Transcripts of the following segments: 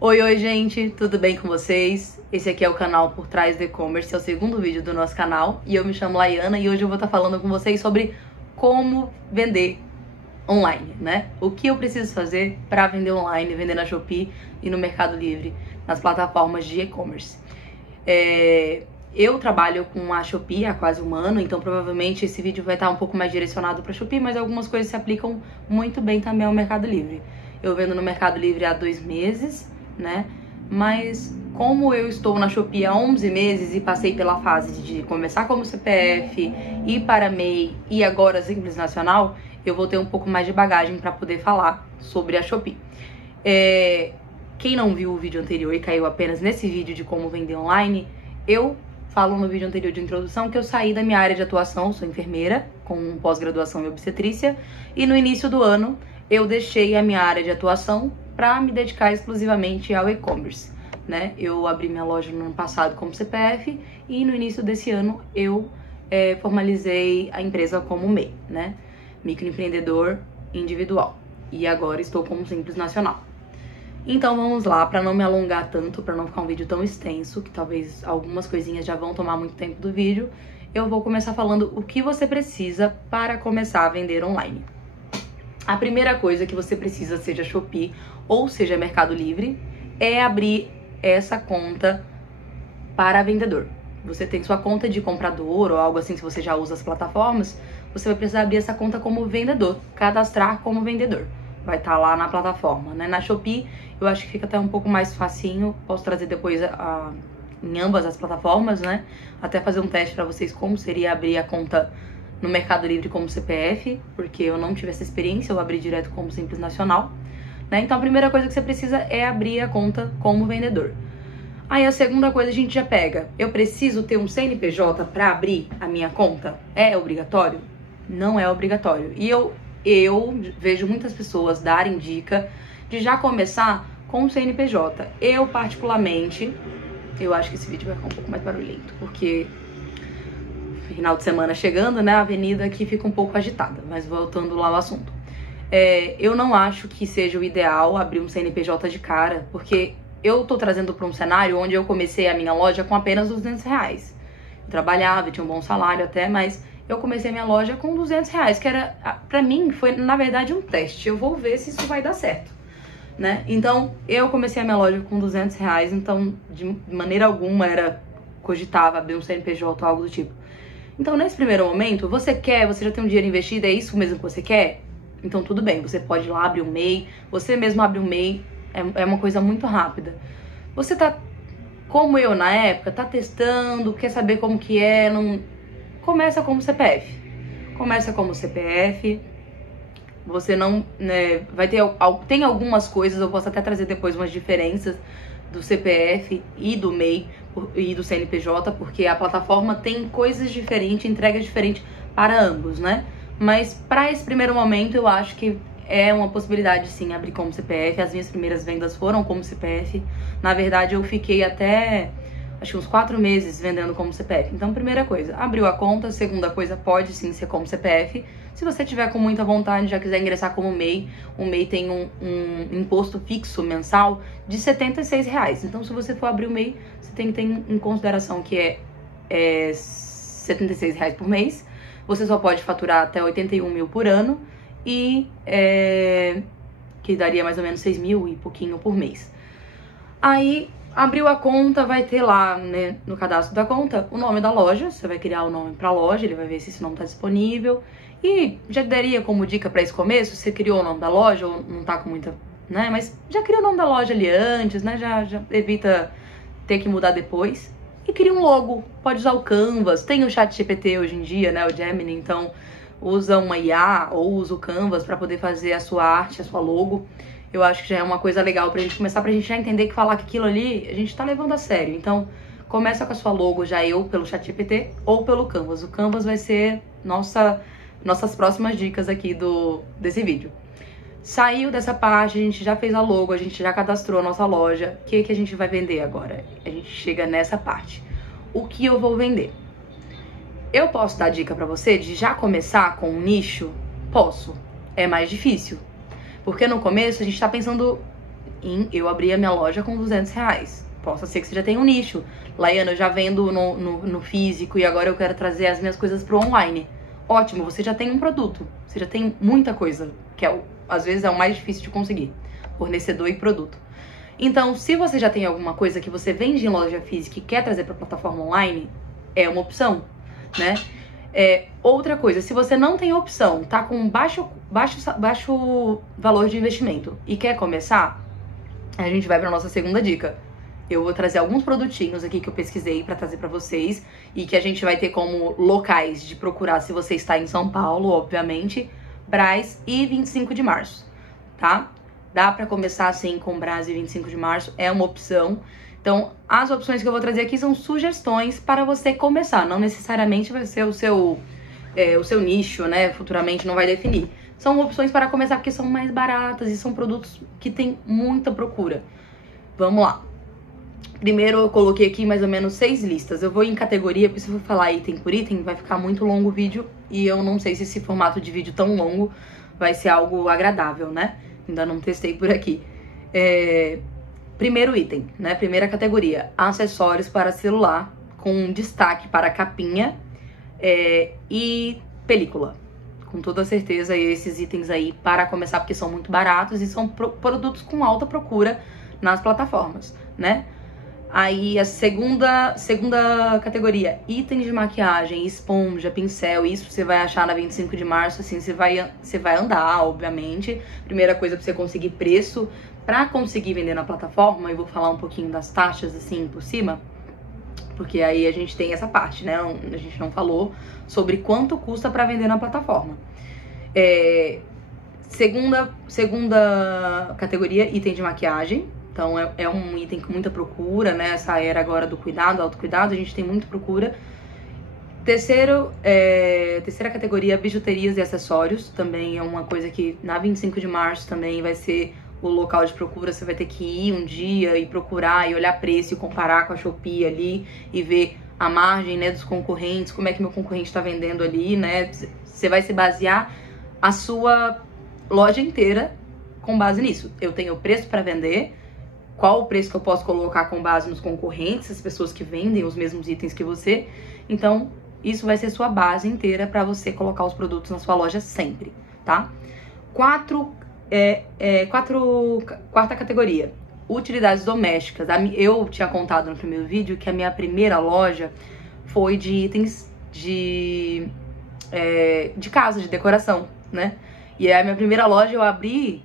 Oi, gente, tudo bem com vocês? Esse aqui é o canal Por Trás do E-Commerce, é o segundo vídeo do nosso canal e eu me chamo Laiana e hoje eu vou estar falando com vocês sobre como vender online, né? O que eu preciso fazer para vender online, vender na Shopee e no Mercado Livre, nas plataformas de e-commerce. Eu trabalho com a Shopee há quase um ano, então provavelmente esse vídeo vai estar um pouco mais direcionado para a Shopee, mas algumas coisas se aplicam muito bem também ao Mercado Livre. Eu vendo no Mercado Livre há 2 meses, né? Mas como eu estou na Shopee há 11 meses e passei pela fase de começar como CPF, ir para MEI e agora Simples Nacional, eu vou ter um pouco mais de bagagem para poder falar sobre a Shopee. Quem não viu o vídeo anterior e caiu apenas nesse vídeo de como vender online, eu falo no vídeo anterior de introdução que eu saí da minha área de atuação, sou enfermeira, com pós-graduação em obstetrícia, e no início do ano eu deixei a minha área de atuação para me dedicar exclusivamente ao e-commerce, né? Eu abri minha loja no ano passado como CPF e no início desse ano eu formalizei a empresa como MEI, né? Microempreendedor individual. E agora estou como Simples Nacional. Então vamos lá, para não me alongar tanto, para não ficar um vídeo tão extenso, que talvez algumas coisinhas já vão tomar muito tempo do vídeo, eu vou começar falando o que você precisa para começar a vender online. A primeira coisa que você precisa, seja Shopee ou seja Mercado Livre, é abrir essa conta para vendedor. Você tem sua conta de comprador ou algo assim, se você já usa as plataformas, você vai precisar abrir essa conta como vendedor, cadastrar como vendedor. Vai estar lá na plataforma, né? Na Shopee, eu acho que fica até um pouco mais facinho, posso trazer depois em ambas as plataformas, né? Até fazer um teste para vocês como seria abrir a conta no Mercado Livre como CPF, porque eu não tive essa experiência, eu abri direto como Simples Nacional, né? Então a primeira coisa que você precisa é abrir a conta como vendedor. Aí a segunda coisa a gente já pega, eu preciso ter um CNPJ para abrir a minha conta? É obrigatório? Não é obrigatório. E eu vejo muitas pessoas darem dica de já começar com o CNPJ. Eu particularmente, eu acho que esse vídeo vai ficar um pouco mais barulhento, porque final de semana chegando, né, a avenida aqui fica um pouco agitada, mas voltando lá ao assunto. Eu não acho que seja o ideal abrir um CNPJ de cara, porque eu tô trazendo para um cenário onde eu comecei a minha loja com apenas R$200. Eu trabalhava, tinha um bom salário até, mas eu comecei a minha loja com R$200, que era, pra mim, foi na verdade um teste. Eu vou ver se isso vai dar certo, né? Então, eu comecei a minha loja com R$200, então de maneira alguma cogitava abrir um CNPJ ou algo do tipo. Então, nesse primeiro momento, você já tem um dinheiro investido, é isso mesmo que você quer? Então, tudo bem, você pode ir lá abrir um MEI, você mesmo abre um MEI, é uma coisa muito rápida. Você tá, como eu na época, tá testando, quer saber como que é, não... Começa como CPF. Começa como CPF, você não, né, tem algumas coisas, eu posso até trazer depois umas diferenças do CPF e do MEI e do CNPJ, porque a plataforma tem coisas diferentes, entregas diferentes para ambos, né? Mas para esse primeiro momento eu acho que é uma possibilidade sim abrir como CPF. As minhas primeiras vendas foram como CPF. Na verdade eu fiquei até acho que uns 4 meses vendendo como CPF. Então, primeira coisa, abriu a conta. Segunda coisa, pode sim ser como CPF. Se você tiver com muita vontade, já quiser ingressar como MEI, o MEI tem um imposto fixo mensal de R$76. Então, se você for abrir o MEI, você tem que ter em consideração que é R$76 por mês. Você só pode faturar até 81 mil por ano e que daria mais ou menos 6 mil e pouquinho por mês. Aí, abriu a conta, vai ter lá, né, no cadastro da conta, o nome da loja. Você vai criar o nome pra loja, ele vai ver se esse nome tá disponível. E já daria como dica pra esse começo, você criou o nome da loja ou não tá com muita, né, mas já cria o nome da loja ali antes, né, já evita ter que mudar depois. E cria um logo, pode usar o Canvas, tem o ChatGPT hoje em dia, né, o Gemini, então usa uma IA ou usa o Canvas pra poder fazer a sua arte, a sua logo. Eu acho que já é uma coisa legal pra gente começar, pra gente já entender que falar que aquilo ali a gente tá levando a sério. Então, começa com a sua logo já pelo ChatGPT ou pelo Canvas. O Canvas vai ser nossas próximas dicas aqui desse vídeo. Saiu dessa parte, a gente já fez a logo, a gente já cadastrou a nossa loja. O que a gente vai vender agora? A gente chega nessa parte. O que eu vou vender? Eu posso dar dica pra você de já começar com um nicho? Posso. É mais difícil. Porque no começo a gente tá pensando em eu abrir a minha loja com R$200. Possa ser que você já tenha um nicho. Laiana, eu já vendo no físico e agora eu quero trazer as minhas coisas pro online. Ótimo, você já tem um produto. Você já tem muita coisa, que às vezes é o mais difícil de conseguir. Fornecedor e produto. Então, se você já tem alguma coisa que você vende em loja física e quer trazer para a plataforma online, é uma opção, né? Outra coisa, se você não tem opção, tá com baixo valor de investimento e quer começar, a gente vai para nossa segunda dica. Eu vou trazer alguns produtinhos aqui que eu pesquisei para trazer para vocês e que a gente vai ter como locais de procurar se você está em São Paulo, obviamente, Brás e 25 de março, tá? Dá para começar assim com Brás e 25 de março, é uma opção. Então, as opções que eu vou trazer aqui são sugestões para você começar. Não necessariamente vai ser o seu nicho, né? Futuramente não vai definir. São opções para começar porque são mais baratas e são produtos que têm muita procura. Vamos lá. Primeiro eu coloquei aqui mais ou menos 6 listas. Eu vou em categoria, porque se eu for falar item por item, vai ficar muito longo o vídeo. E eu não sei se esse formato de vídeo tão longo vai ser algo agradável, né? Ainda não testei por aqui. Primeiro item, né? Primeira categoria, acessórios para celular, com destaque para capinha e película. Com toda certeza, esses itens aí para começar, porque são muito baratos e são produtos com alta procura nas plataformas, né? Aí a segunda categoria, itens de maquiagem, esponja, pincel, isso você vai achar na 25 de março, assim, você vai andar, obviamente. Primeira coisa pra você conseguir preço, pra conseguir vender na plataforma, eu vou falar um pouquinho das taxas, assim, por cima, porque aí a gente tem essa parte, né? A gente não falou sobre quanto custa pra vender na plataforma. Segunda categoria, item de maquiagem. Então, é um item com muita procura, né? Essa era agora do cuidado, autocuidado, a gente tem muita procura. Terceira categoria, bijuterias e acessórios. Também é uma coisa que na 25 de março também vai ser o local de procura. Você vai ter que ir um dia e procurar e olhar preço e comparar com a Shopee ali e ver a margem, né, dos concorrentes, como é que meu concorrente está vendendo ali, né? Você vai se basear a sua loja inteira com base nisso. Eu tenho preço para vender, qual o preço que eu posso colocar com base nos concorrentes, as pessoas que vendem os mesmos itens que você. Então, isso vai ser sua base inteira para você colocar os produtos na sua loja sempre, tá? Quarta categoria, utilidades domésticas. Eu tinha contado no primeiro vídeo que a minha primeira loja foi de itens de casa, de decoração, né? E a minha primeira loja eu abri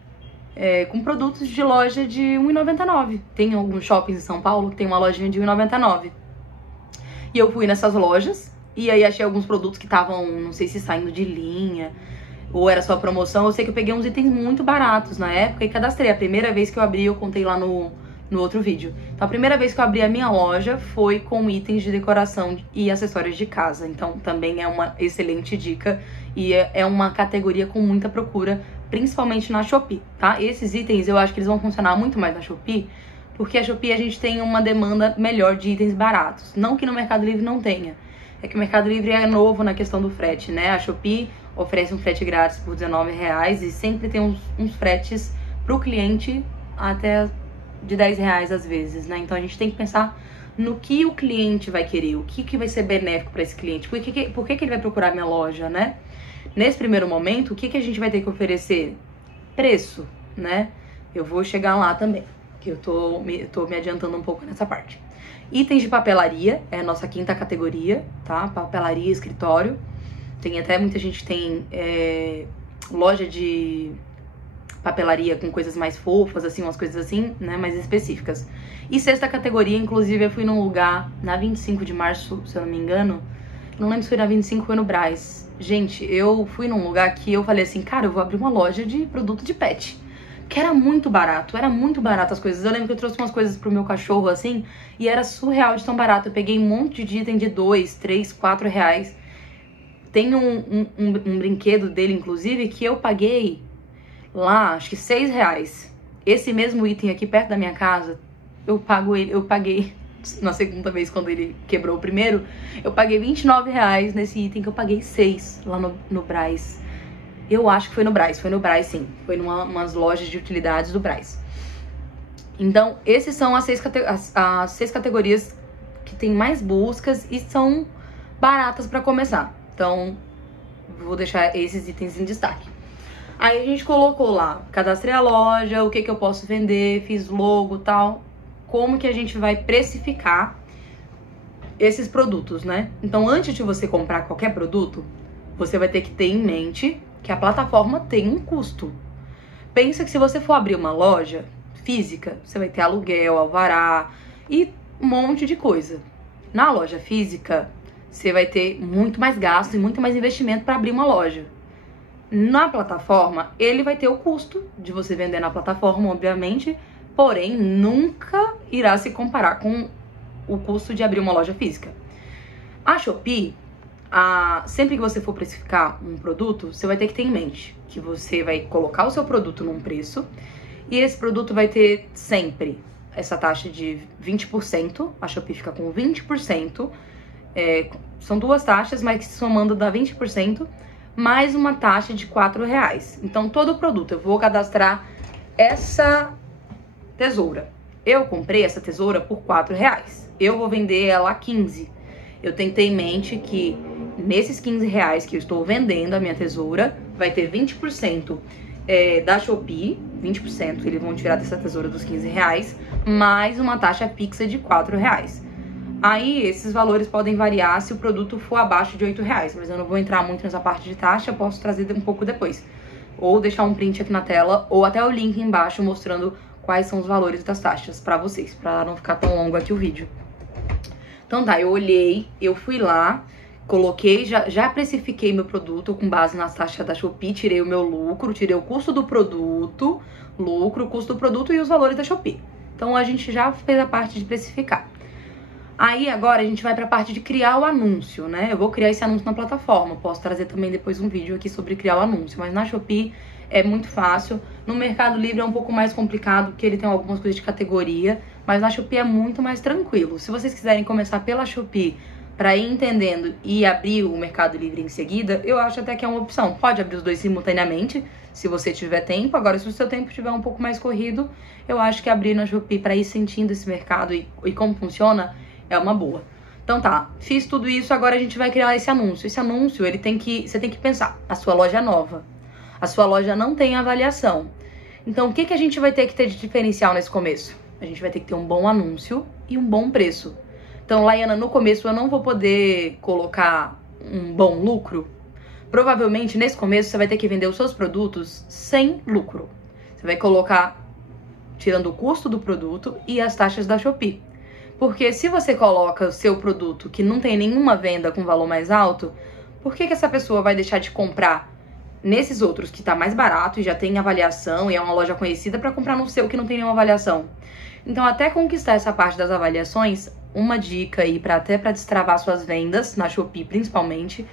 com produtos de loja de R$1,99. Tem alguns shoppings em São Paulo que tem uma lojinha de R$1,99. E eu fui nessas lojas e aí achei alguns produtos que estavam, não sei se saindo de linha ou era só promoção. Eu sei que eu peguei uns itens muito baratos na época e cadastrei. A primeira vez que eu abri, eu contei lá no outro vídeo. Então a primeira vez que eu abri a minha loja foi com itens de decoração e acessórios de casa. Então também é uma excelente dica e é uma categoria com muita procura, principalmente na Shopee, tá? Esses itens eu acho que eles vão funcionar muito mais na Shopee, porque a Shopee a gente tem uma demanda melhor de itens baratos. Não que no Mercado Livre não tenha. É que o Mercado Livre é novo na questão do frete, né? A Shopee oferece um frete grátis por R$19 e sempre tem uns fretes pro cliente até de R$10 às vezes, né? Então a gente tem que pensar no que o cliente vai querer, o que vai ser benéfico para esse cliente, por que ele vai procurar minha loja, né? Nesse primeiro momento, o que a gente vai ter que oferecer? Preço, né? Eu vou chegar lá também, que eu tô me adiantando um pouco nessa parte. Itens de papelaria é a nossa quinta categoria, tá? Papelaria, escritório. Tem até muita gente que tem loja de papelaria com coisas mais fofas, assim, umas coisas assim, né, mais específicas. E sexta categoria, inclusive, eu fui num lugar na 25 de março, se eu não me engano. Não lembro se foi na 25 ou foi no Brás. Gente, eu fui num lugar que eu falei assim, cara, eu vou abrir uma loja de produto de pet. Que era muito barato as coisas. Eu lembro que eu trouxe umas coisas pro meu cachorro, assim, e era surreal de tão barato. Eu peguei um monte de item de R$2, R$3, R$4. Tem um brinquedo dele, inclusive, que eu paguei lá, acho que R$6. Esse mesmo item aqui perto da minha casa, eu paguei na segunda vez quando ele quebrou o primeiro, eu paguei R$29 nesse item que eu paguei 6 lá no Brás. Eu acho que foi no Brás sim. Foi umas lojas de utilidades do Brás. Então, esses são as seis categorias que tem mais buscas e são baratas para começar. Então, vou deixar esses itens em destaque. Aí a gente colocou lá, cadastrei a loja, o que eu posso vender, fiz logo e tal. Como que a gente vai precificar esses produtos, né? Então, antes de você comprar qualquer produto, você vai ter que ter em mente que a plataforma tem um custo. Pensa que se você for abrir uma loja física, você vai ter aluguel, alvará e um monte de coisa. Na loja física, você vai ter muito mais gasto e muito mais investimento para abrir uma loja. Na plataforma, ele vai ter o custo de você vender na plataforma, obviamente, porém, nunca irá se comparar com o custo de abrir uma loja física. A Shopee, sempre que você for precificar um produto, você vai ter que ter em mente que você vai colocar o seu produto num preço e esse produto vai ter sempre essa taxa de 20%, a Shopee fica com 20%, são duas taxas, mas que somando dá 20%, mais uma taxa de R$4. Então, todo produto, eu vou cadastrar essa tesoura. Eu comprei essa tesoura por R$4. Eu vou vender ela a 15. Eu tenho que ter em mente que nesses R$15 que eu estou vendendo a minha tesoura, vai ter 20% da Shopee, 20% eles vão tirar dessa tesoura dos R$15, mais uma taxa fixa de R$4. Aí, esses valores podem variar se o produto for abaixo de R$8, mas eu não vou entrar muito nessa parte de taxa, eu posso trazer um pouco depois. Ou deixar um print aqui na tela, ou até o link embaixo mostrando quais são os valores das taxas pra vocês, pra não ficar tão longo aqui o vídeo. Então tá, eu olhei, eu fui lá, coloquei, já precifiquei meu produto com base nas taxas da Shopee, tirei o meu lucro, tirei o custo do produto, lucro, custo do produto e os valores da Shopee. Então a gente já fez a parte de precificar. Aí agora a gente vai pra parte de criar o anúncio, né? Eu vou criar esse anúncio na plataforma, posso trazer também depois um vídeo aqui sobre criar o anúncio, mas na Shopee é muito fácil. No Mercado Livre é um pouco mais complicado, porque ele tem algumas coisas de categoria, mas na Shopee é muito mais tranquilo. Se vocês quiserem começar pela Shopee pra ir entendendo e abrir o Mercado Livre em seguida, eu acho até que é uma opção. Pode abrir os dois simultaneamente, se você tiver tempo. Agora, se o seu tempo estiver um pouco mais corrido, eu acho que abrir na Shopee pra ir sentindo esse mercado e como funciona é uma boa. Então tá, fiz tudo isso, agora a gente vai criar esse anúncio. Esse anúncio, você tem que pensar, a sua loja é nova, a sua loja não tem avaliação. Então o que a gente vai ter que ter de diferencial nesse começo? A gente vai ter que ter um bom anúncio e um bom preço. Então, Laiana, no começo eu não vou poder colocar um bom lucro. Provavelmente, nesse começo, você vai ter que vender os seus produtos sem lucro. Você vai colocar tirando o custo do produto e as taxas da Shopee. Porque se você coloca o seu produto que não tem nenhuma venda com valor mais alto, por que essa pessoa vai deixar de comprar nesses outros que tá mais barato e já tem avaliação e é uma loja conhecida para comprar no seu que não tem nenhuma avaliação? Então, até conquistar essa parte das avaliações, uma dica aí até para destravar suas vendas, na Shopee principalmente,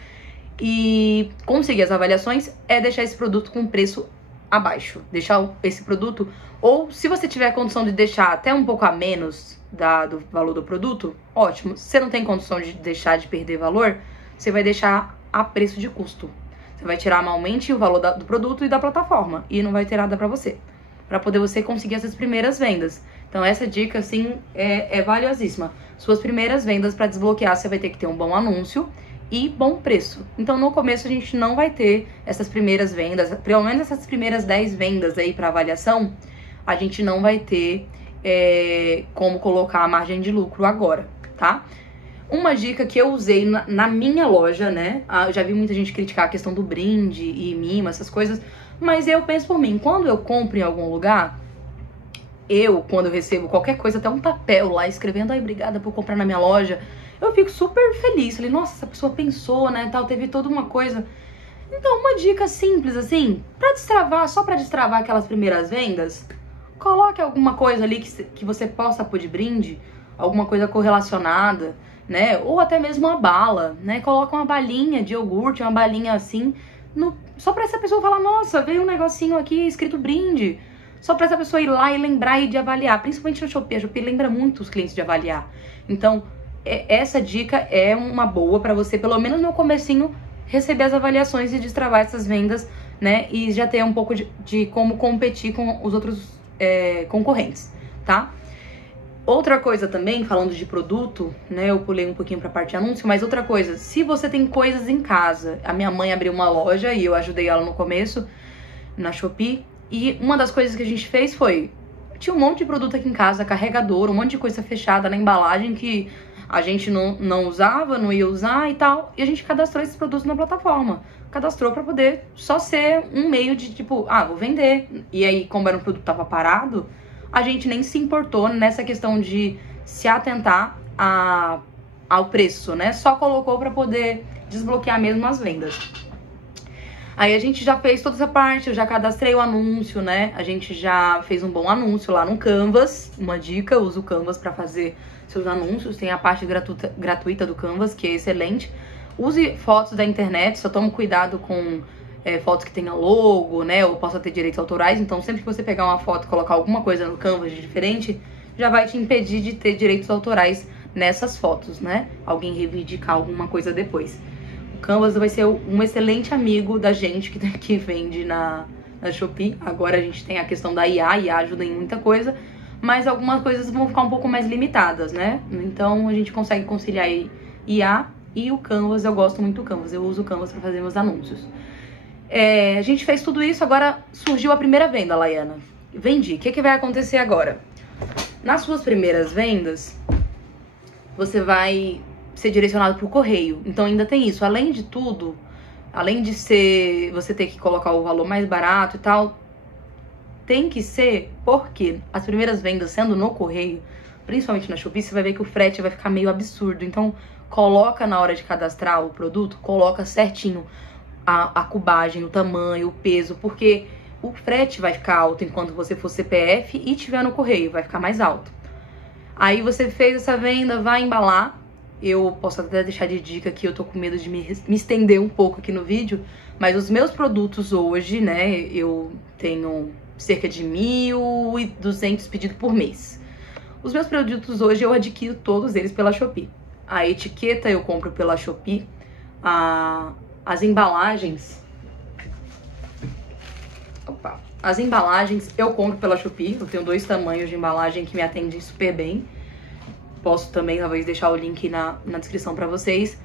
e conseguir as avaliações é deixar esse produto com preço abaixo. Deixar esse produto, ou se você tiver condição de deixar até um pouco a menos do valor do produto, ótimo. Se você não tem condição de deixar de perder valor, você vai deixar a preço de custo. Você vai tirar anualmente o valor do produto e da plataforma, e não vai ter nada pra você, pra poder você conseguir essas primeiras vendas. Então essa dica, assim, é valiosíssima. Suas primeiras vendas pra desbloquear, você vai ter que ter um bom anúncio e bom preço. Então no começo a gente não vai ter essas primeiras vendas, pelo menos essas primeiras 10 vendas aí pra avaliação, a gente não vai ter como colocar a margem de lucro agora, tá? Uma dica que eu usei na minha loja, né? Eu já vi muita gente criticar a questão do brinde e mimo, essas coisas, mas eu penso por mim, quando eu compro em algum lugar, quando eu recebo qualquer coisa, até um papel lá escrevendo, ai, obrigada por comprar na minha loja, eu fico super feliz. Falei, nossa, essa pessoa pensou, né, tal, teve toda uma coisa. Então, uma dica simples, assim, só pra destravar aquelas primeiras vendas, coloque alguma coisa ali que você possa pôr de brinde, alguma coisa correlacionada, né, ou até mesmo uma bala, né, coloca uma balinha de iogurte, uma balinha assim, só pra essa pessoa falar, nossa, veio um negocinho aqui escrito brinde. Só pra essa pessoa ir lá e lembrar e de avaliar. Principalmente no Shopee. A Shopee lembra muito os clientes de avaliar. Então, essa dica é uma boa pra você, pelo menos no comecinho, receber as avaliações e destravar essas vendas, né? E já ter um pouco de como competir com os outros concorrentes, tá? tá? Outra coisa também, falando de produto, né, eu pulei um pouquinho pra parte de anúncio, mas outra coisa, se você tem coisas em casa, a minha mãe abriu uma loja e eu ajudei ela no começo, na Shopee, e uma das coisas que a gente fez foi, tinha um monte de produto aqui em casa, carregador, um monte de coisa fechada na embalagem que a gente não usava, não ia usar e tal, e a gente cadastrou esses produtos na plataforma. Cadastrou pra poder só ser um meio de tipo, vou vender. E aí, como era um produto que tava parado, a gente nem se importou nessa questão de se atentar ao preço, né? Só colocou pra poder desbloquear mesmo as vendas. Aí a gente já fez toda essa parte, eu já cadastrei o anúncio, né? A gente já fez um bom anúncio lá no Canvas. Uma dica, usa o Canvas pra fazer seus anúncios. Tem a parte gratuita do Canvas, que é excelente. Use fotos da internet, só tome cuidado com fotos que tenham logo, né? Ou possa ter direitos autorais. Então sempre que você pegar uma foto e colocar alguma coisa no Canvas de diferente, já vai te impedir de ter direitos autorais nessas fotos, né? Alguém reivindicar alguma coisa depois. Canvas vai ser um excelente amigo da gente que vende na Shopee. Agora a gente tem a questão da IA ajuda em muita coisa, mas algumas coisas vão ficar um pouco mais limitadas, né? Então a gente consegue conciliar IA e o Canvas. Eu gosto muito do Canvas, eu uso o Canvas para fazer meus anúncios. A gente fez tudo isso, agora surgiu a primeira venda, Laiana. Vendi. O que vai acontecer agora? Nas suas primeiras vendas, você vai ser direcionado para o correio. Então ainda tem isso. Além de tudo, além de você ter que colocar o valor mais barato e tal, tem que ser porque as primeiras vendas sendo no correio, principalmente na Shopee, você vai ver que o frete vai ficar meio absurdo. Então coloca na hora de cadastrar o produto, coloca certinho a cubagem, o tamanho, o peso, porque o frete vai ficar alto enquanto você for CPF e tiver no correio, vai ficar mais alto. Aí você fez essa venda, vai embalar. Eu posso até deixar de dica aqui, eu tô com medo de me estender um pouco aqui no vídeo, mas os meus produtos hoje, né, eu tenho cerca de 1.200 pedidos por mês. Os meus produtos hoje eu adquiro todos eles pela Shopee. A etiqueta eu compro pela Shopee, as embalagens... As embalagens eu compro pela Shopee, eu tenho 2 tamanhos de embalagem que me atendem super bem. Posso também, talvez, deixar o link na descrição pra vocês.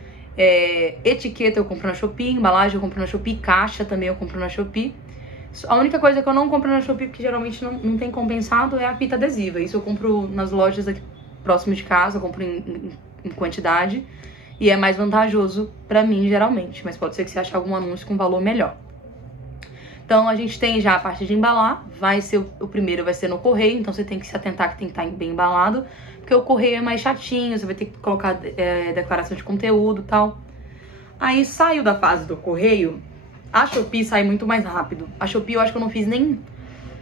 Etiqueta eu compro na Shopee, embalagem eu compro na Shopee, caixa também eu compro na Shopee. A única coisa que eu não compro na Shopee, porque geralmente não tem compensado, é a fita adesiva. Isso eu compro nas lojas aqui próximas de casa, eu compro em quantidade. E é mais vantajoso pra mim, geralmente. Mas pode ser que você ache algum anúncio com valor melhor. Então a gente tem já a parte de embalar, o primeiro vai ser no correio, então você tem que se atentar que tem que estar bem embalado, porque o correio é mais chatinho, você vai ter que colocar declaração de conteúdo e tal. Aí saiu da fase do correio, a Shopee sai muito mais rápido. A Shopee eu acho que eu não fiz nem...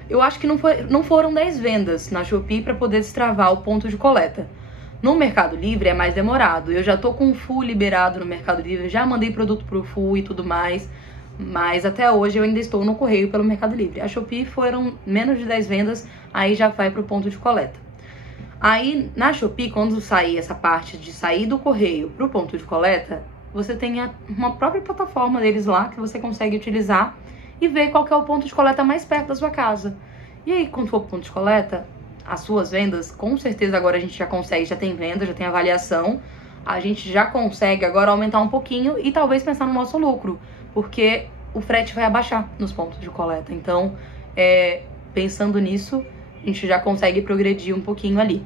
Eu acho que não foram 10 vendas na Shopee para poder destravar o ponto de coleta. No Mercado Livre é mais demorado, eu já tô com o full liberado no Mercado Livre, já mandei produto pro full e tudo mais... Mas até hoje eu ainda estou no correio pelo Mercado Livre. A Shopee foram menos de 10 vendas, aí já vai pro ponto de coleta. Aí na Shopee, quando sair essa parte de sair do correio pro ponto de coleta, você tem uma própria plataforma deles lá que você consegue utilizar e ver qual que é o ponto de coleta mais perto da sua casa. E aí, quando for pro ponto de coleta, as suas vendas, com certeza agora a gente já consegue, já tem venda, já tem avaliação, a gente já consegue agora aumentar um pouquinho e talvez pensar no nosso lucro, porque o frete vai abaixar nos pontos de coleta. Então, pensando nisso, a gente já consegue progredir um pouquinho ali.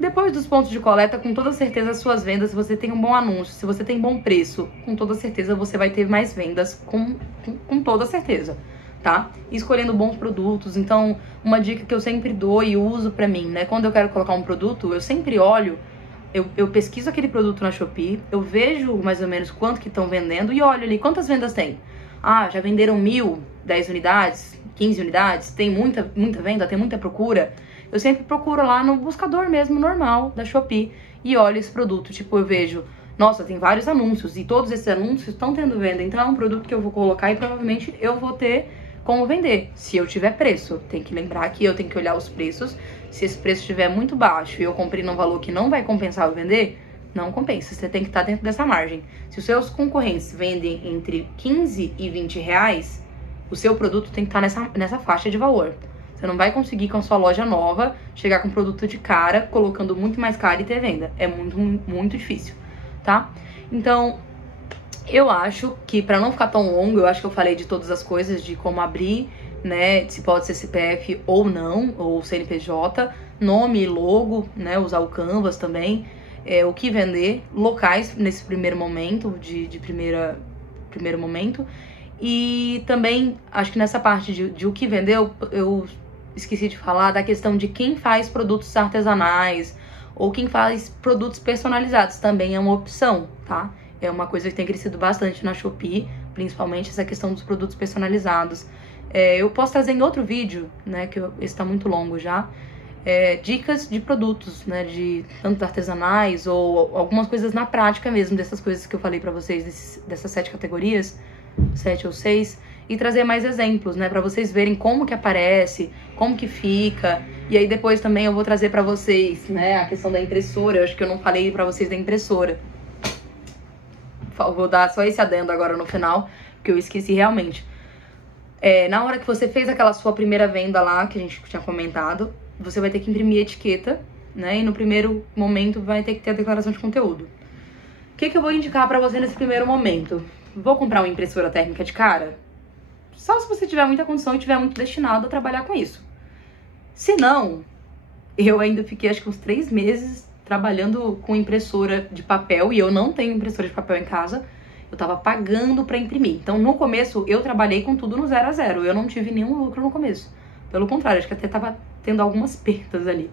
Depois dos pontos de coleta, com toda certeza as suas vendas, se você tem um bom anúncio, se você tem bom preço, com toda certeza você vai ter mais vendas, com toda certeza, tá? Escolhendo bons produtos. Então, uma dica que eu sempre dou e uso pra mim, né? Quando eu quero colocar um produto, eu sempre olho, eu pesquiso aquele produto na Shopee, eu vejo mais ou menos quanto que estão vendendo e olho ali quantas vendas tem. Já venderam 1.000, 10 unidades, 15 unidades, tem muita venda, tem muita procura. Eu sempre procuro lá no buscador mesmo, normal, da Shopee, e olho esse produto. Tipo, eu vejo, nossa, tem vários anúncios, e todos esses anúncios estão tendo venda, então é um produto que eu vou colocar e provavelmente eu vou ter como vender, se eu tiver preço. Tem que lembrar que eu tenho que olhar os preços. Se esse preço estiver muito baixo e eu comprei num valor que não vai compensar eu vender, não compensa, você tem que estar dentro dessa margem. Se os seus concorrentes vendem entre 15 e 20 reais, o seu produto tem que estar nessa faixa de valor. Você não vai conseguir com a sua loja nova chegar com produto de cara, colocando muito mais caro e ter venda. É muito, muito difícil, tá? Então, eu acho que pra não ficar tão longo, eu acho que eu falei de todas as coisas, de como abrir, né, se pode ser CPF ou não, ou CNPJ, nome, logo, né, usar o Canvas também, o que vender, locais nesse primeiro momento, primeiro momento, e também, acho que nessa parte de o que vender, eu esqueci de falar da questão de quem faz produtos artesanais, ou quem faz produtos personalizados, também é uma opção, tá? É uma coisa que tem crescido bastante na Shopee, principalmente essa questão dos produtos personalizados. Eu posso trazer em outro vídeo, né, que esse tá muito longo já, dicas de produtos, né, de tanto artesanais ou algumas coisas na prática mesmo, dessas coisas que eu falei pra vocês, dessas 7 categorias, 7 ou 6, e trazer mais exemplos, né, pra vocês verem como que aparece, como que fica, e aí depois também eu vou trazer pra vocês, né, a questão da impressora. Eu acho que eu não falei pra vocês da impressora. Vou dar só esse adendo agora no final, porque eu esqueci realmente. Na hora que você fez aquela sua primeira venda lá, que a gente tinha comentado, você vai ter que imprimir a etiqueta, né? E no primeiro momento vai ter que ter a declaração de conteúdo. O que eu vou indicar pra você nesse primeiro momento? Vou comprar uma impressora térmica de cara? Só se você tiver muita condição e tiver muito destinado a trabalhar com isso. Se não, eu ainda fiquei acho que uns 3 meses trabalhando com impressora de papel, e eu não tenho impressora de papel em casa. Eu tava pagando pra imprimir. Então, no começo, eu trabalhei com tudo no 0 a 0. Eu não tive nenhum lucro no começo. Pelo contrário, acho que até tava tendo algumas perdas ali,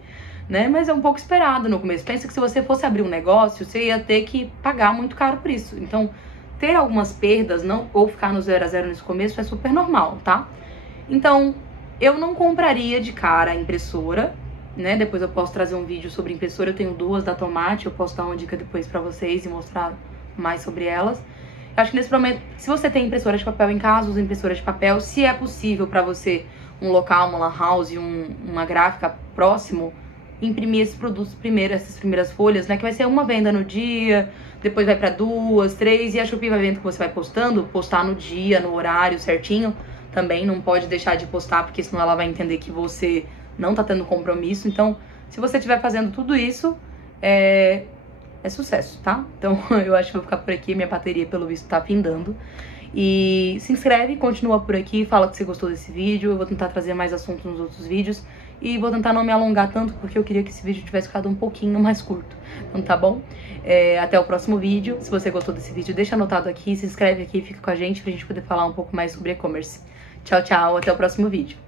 né? Mas é um pouco esperado no começo. Pensa que se você fosse abrir um negócio, você ia ter que pagar muito caro por isso. Então, ter algumas perdas ou ficar no 0 a 0 nesse começo é super normal, tá? Então, eu não compraria de cara a impressora, né? Depois eu posso trazer um vídeo sobre impressora. Eu tenho 2 da Tomate, eu posso dar uma dica depois pra vocês e mostrar mais sobre elas. Acho que nesse momento, se você tem impressora de papel em casa, usa impressora de papel. Se é possível pra você, um local, uma lan house, uma gráfica próximo, imprimir esses produtos primeiro, essas primeiras folhas, né? Que vai ser uma venda no dia, depois vai pra 2, 3, e a Shopee vai vendo que você vai postando, postar no dia, no horário certinho. Também não pode deixar de postar, porque senão ela vai entender que você não tá tendo compromisso. Então, se você estiver fazendo tudo isso, é sucesso, tá? Então, eu acho que vou ficar por aqui. Minha bateria, pelo visto, tá findando. E se inscreve, continua por aqui, fala que você gostou desse vídeo. Eu vou tentar trazer mais assuntos nos outros vídeos. E vou tentar não me alongar tanto, porque eu queria que esse vídeo tivesse ficado um pouquinho mais curto. Então, tá bom? Até o próximo vídeo. Se você gostou desse vídeo, deixa anotado aqui, se inscreve aqui, fica com a gente pra gente poder falar um pouco mais sobre e-commerce. Tchau, tchau. Até o próximo vídeo.